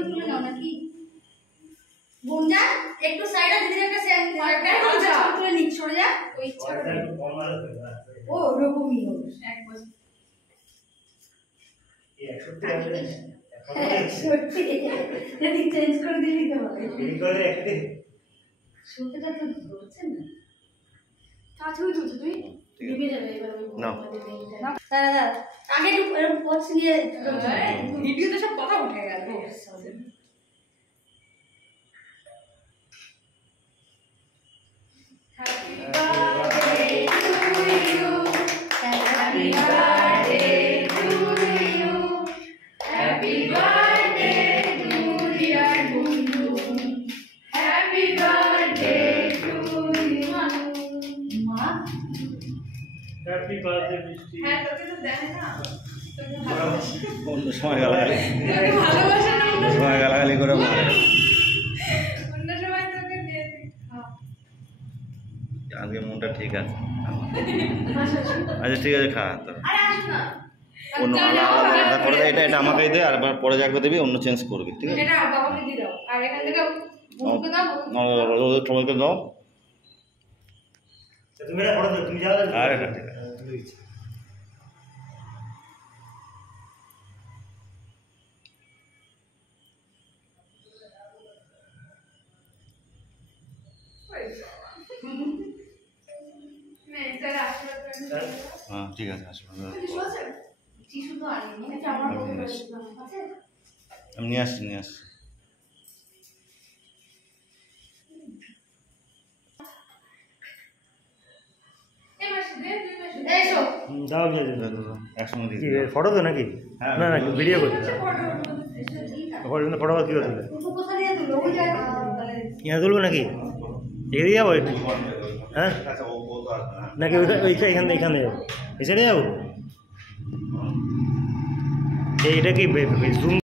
ছবি তুলে নাও নাকি বোনজা একটু সাইডে দিদির একটা সেম একটা ছবি তুলে নিচ সরে যা ওই ইচ্ছা করে ও রকমই হবে এক বছর এই 61 যদি চেঞ্জ করে দিলি তো হবে এই করে একটু শুনতেটা তো ধরছেন না কাছে তুই তুই দিবি যাবে এবার না দাদা আগে একটু এরকম পজ নিয়ে ভিডিওতে সব কথা উঠে গেল happy birthday to you happy birthday to you happy birthday to dear বন্ধু হ্যাপি বার্থডে টু ইউ মা হ্যাপি বার্থডে মিষ্টি হ্যাঁ তোকে তো দেখে না অন্য সময় গালাগালি ভালোবাসা না অন্য সময় গালাগালি করে মারে অন্য সময় তোকে দিয়ে দিই আজকে মনটা ঠিক আছে আচ্ছা ঠিক আছে খা তো আরে আসো না অন্য আলাদা করে এটা এটা আমাকে দে আর পরে যাকে দিবি অন্য চেঞ্জ করবি ঠিক আছে এটা বাবাকে দিয়ে দাও আর এখান থেকে বন্ধুকে দাও তোমাকে দাও তুমি এটা পড়ে দাও তুমি যাও আরে না ঠিক আছে हाँ ठीक है ফটো তো নাকি না না ভিডিও করতে ফটো কি তুলে यहाँ তুলবো নাকি এদিকে যাবো হ্যাঁ নাকি এখানে যাবো এই সাইডে যাবো এইটা কি জুম